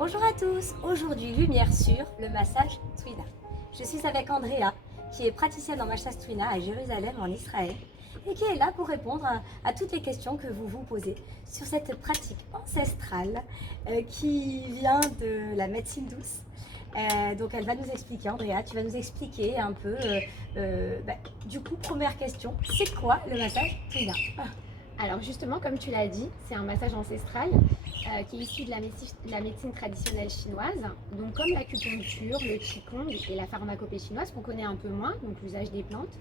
Bonjour à tous, aujourd'hui lumière sur le massage Twina. Je suis avec Andrea qui est praticienne en massage Twina à Jérusalem en Israël et qui est là pour répondre à toutes les questions que vous vous posez sur cette pratique ancestrale qui vient de la médecine douce. Donc elle va nous expliquer, Andrea, tu vas nous expliquer un peu, du coup première question, c'est quoi le massage Twina? Alors justement, comme tu l'as dit, c'est un massage ancestral qui est issu de la médecine traditionnelle chinoise. Donc comme l'acupuncture, le qigong et la pharmacopée chinoise qu'on connaît un peu moins, donc l'usage des plantes.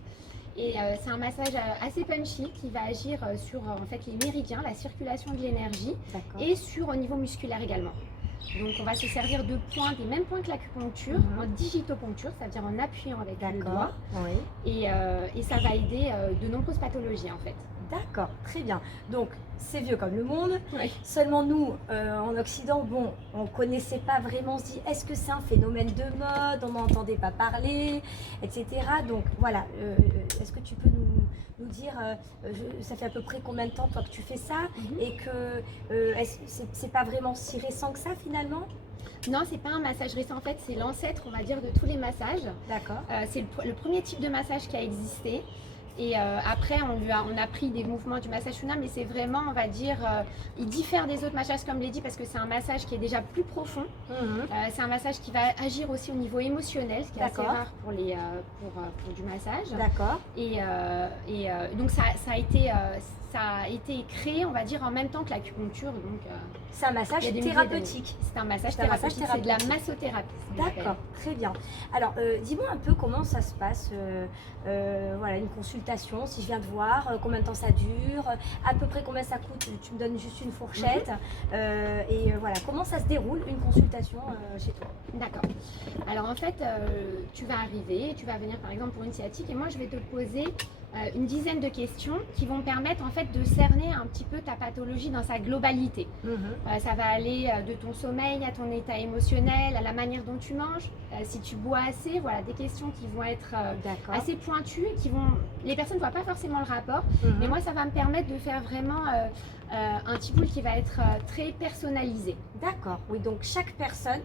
Et c'est un massage assez punchy qui va agir sur en fait, les méridiens, la circulation de l'énergie et sur au niveau musculaire également. Donc on va se servir de points, des mêmes points que l'acupuncture, en digitopuncture, c'est-à-dire en appuyant avec le doigt. Oui. Et ça va aider de nombreuses pathologies en fait. D'accord, très bien. Donc, c'est vieux comme le monde. Oui. Seulement nous, en Occident, bon, on ne connaissait pas vraiment, on se dit, est-ce que c'est un phénomène de mode, on n'entendait pas parler, etc. Donc, voilà, est-ce que tu peux nous dire, ça fait à peu près combien de temps, toi, que tu fais ça et que c'est pas vraiment si récent que ça, finalement? Non, c'est pas un massage récent, en fait, c'est l'ancêtre, on va dire, de tous les massages. D'accord. C'est le premier type de massage qui a existé. Et après, on a pris des mouvements du massage Twina, mais c'est vraiment, on va dire, il diffère des autres massages, comme je l'ai dit, parce que c'est un massage qui est déjà plus profond. C'est un massage qui va agir aussi au niveau émotionnel, ce qui est assez rare pour du massage. D'accord. Et donc, ça a été créé, on va dire, en même temps que l'acupuncture. C'est un massage thérapeutique. C'est un massage thérapeutique, c'est de la massothérapie. D'accord, très bien. Alors, dis-moi un peu comment ça se passe, voilà, une consultation, si je viens te voir, combien de temps ça dure, à peu près combien ça coûte, tu me donnes juste une fourchette, et voilà, comment ça se déroule une consultation chez toi? D'accord. Alors en fait, tu vas arriver, tu vas venir par exemple pour une sciatique et moi je vais te poser une dizaine de questions qui vont permettre en fait de cerner un petit peu ta pathologie dans sa globalité. Ça va aller de ton sommeil à ton état émotionnel, à la manière dont tu manges, si tu bois assez, voilà, des questions qui vont être assez pointues, les personnes ne voient pas forcément le rapport, mais moi ça va me permettre de faire vraiment un petit pool qui va être très personnalisé. D'accord, oui, donc chaque personne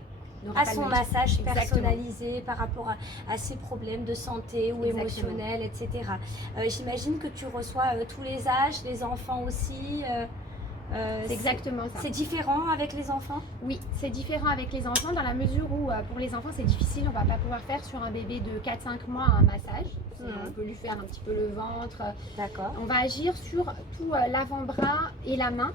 à son massage personnalisé par rapport à ses problèmes de santé ou émotionnels, etc. J'imagine que tu reçois tous les âges, les enfants aussi. C'est exactement ça. C'est différent avec les enfants? Oui, c'est différent avec les enfants dans la mesure où pour les enfants c'est difficile, on ne va pas pouvoir faire sur un bébé de 4-5 mois un massage. On peut lui faire un petit peu le ventre. D'accord. On va agir sur tout l'avant-bras et la main.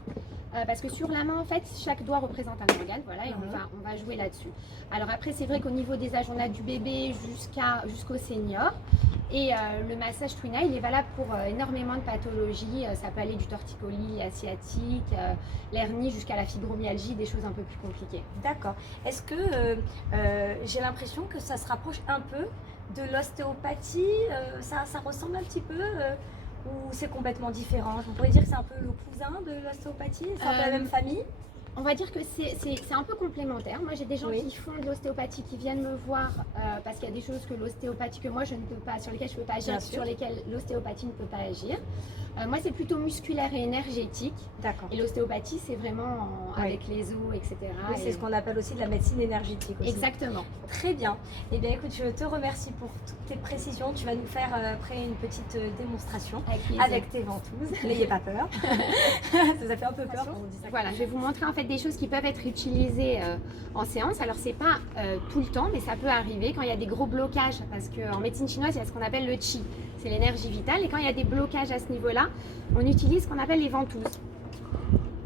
Parce que sur la main, en fait, chaque doigt représente un organe, voilà, et on va jouer là-dessus. Alors après, c'est vrai qu'au niveau des âges, on a du bébé jusqu'au senior. Et le massage Twina, il est valable pour énormément de pathologies. Ça peut aller du torticolis sciatique, l'hernie jusqu'à la fibromyalgie, des choses un peu plus compliquées. D'accord. Est-ce que j'ai l'impression que ça se rapproche un peu de l'ostéopathie, ça ressemble un petit peu ou c'est complètement différent? On pourrait dire que c'est un peu le cousin de l'ostéopathie, c'est un peu la même famille? On va dire que c'est un peu complémentaire. Moi, j'ai des gens qui font de l'ostéopathie, qui viennent me voir parce qu'il y a des choses que l'ostéopathie, que moi je ne peux pas, sur lesquelles je ne peux pas agir, sur lesquelles l'ostéopathie ne peut pas agir. Moi, c'est plutôt musculaire et énergétique. D'accord. Et l'ostéopathie, c'est vraiment avec les os, etc. Oui, c'est ce qu'on appelle aussi de la médecine énergétique aussi. Exactement. Très bien. Eh bien, écoute, je te remercie pour toutes tes précisions. Tu vas nous faire après une petite démonstration avec tes ventouses. N'ayez pas peur. Ça fait un peu peur quand on dit ça. Voilà, je vais vous montrer en fait des choses qui peuvent être utilisées en séance. Alors, c'est pas tout le temps, mais ça peut arriver quand il y a des gros blocages. Parce qu'en médecine chinoise, il y a ce qu'on appelle le qi. C'est l'énergie vitale. Et quand il y a des blocages à ce niveau-là, on utilise ce qu'on appelle les ventouses.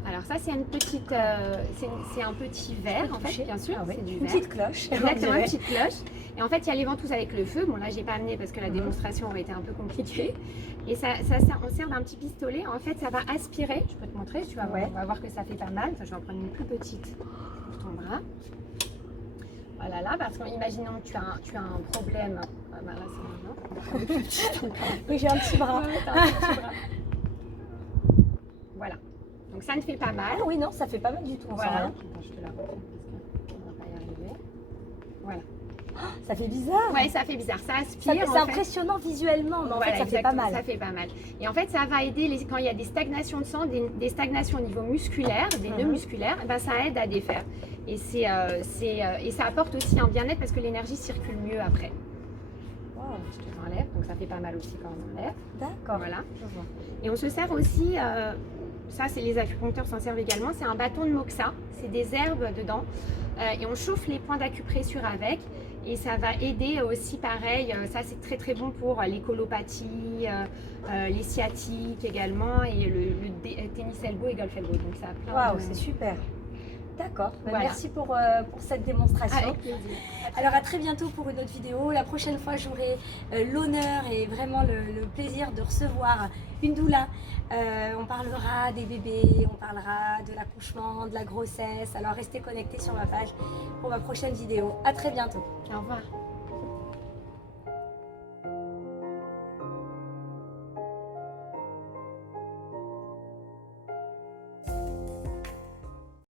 Alors ça, c'est une petite, c'est un petit verre en fait, bien sûr, c'est du verre. Une petite cloche. Exactement, une petite cloche. Et en fait, il y a les ventouses avec le feu. Bon là, j'ai pas amené parce que la démonstration aurait été un peu compliquée. Et ça on sert d'un petit pistolet. En fait, ça va aspirer. Je peux te montrer, tu vas voir. On va voir que ça fait pas mal. Enfin, je vais en prendre une plus petite pour ton bras. Voilà là, parce qu'imaginons que tu as un problème. Ah, bah là, c'est maintenant. Oui, j'ai un petit bras. Voilà. Donc ça ne fait pas mal. Ah oui, non, ça fait pas mal du tout. Voilà. Je te la remets parce qu'on ne va pas y arriver. Voilà. Ça fait bizarre. Ouais, ça fait bizarre, ça aspire. C'est en fait. impressionnant visuellement, mais en Voilà, fait, ça fait pas exactement, mal. ça fait pas mal. Et en fait, ça va aider quand il y a des stagnations de sang, des stagnations au niveau musculaire, des nœuds musculaires, ben, ça aide à défaire. Et, et ça apporte aussi un bien-être parce que l'énergie circule mieux après. Wow. Je te l'enlève, donc ça fait pas mal aussi quand on enlève. D'accord. Voilà. Je vois. Et on se sert aussi, ça c'est les acupuncteurs s'en servent également, c'est un bâton de moxa, c'est des herbes dedans. Et on chauffe les points d'acupressure avec. Et ça va aider aussi, pareil, ça c'est très très bon pour les colopathie, les sciatiques également, et le tennis elbow et golf elbow. Donc ça a plein Waouh, de... c'est super. D'accord, Voilà. Merci pour cette démonstration. Avec plaisir. Alors à très bientôt pour une autre vidéo. La prochaine fois, j'aurai l'honneur et vraiment le plaisir de recevoir une doula. On parlera des bébés, on parlera de l'accouchement, de la grossesse. Alors restez connectés sur ma page pour ma prochaine vidéo. À très bientôt. Au revoir.